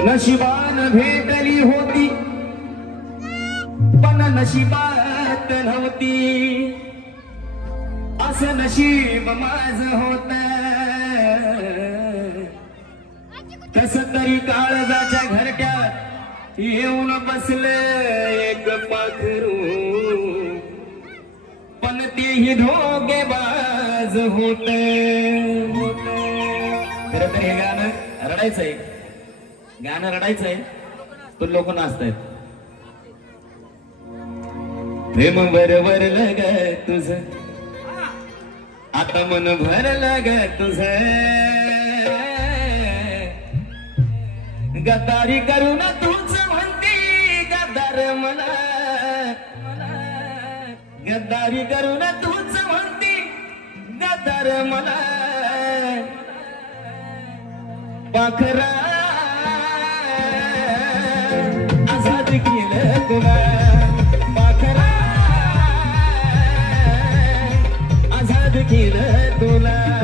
नशिबान भेटली होती पण नशिबात नव्हती असं नशीब माझं होत तस तरी काळजाच्या घरट्यात येऊन बसले एक पाखरू पण तेही धोकेबाज होत खरं तर हे गाणं रडायचंय गाणं रडायचंय पण लोक नाचतायत प्रेम भरलं ग तुझ आता मन भरलं ग तुझ गद्दारी करून तूच म्हणती गद्दार मला गद्दारी करून तूच म्हणती गद्दार मला पाखरा आजाद केलं तुला पाखरा आजाद केलं तुला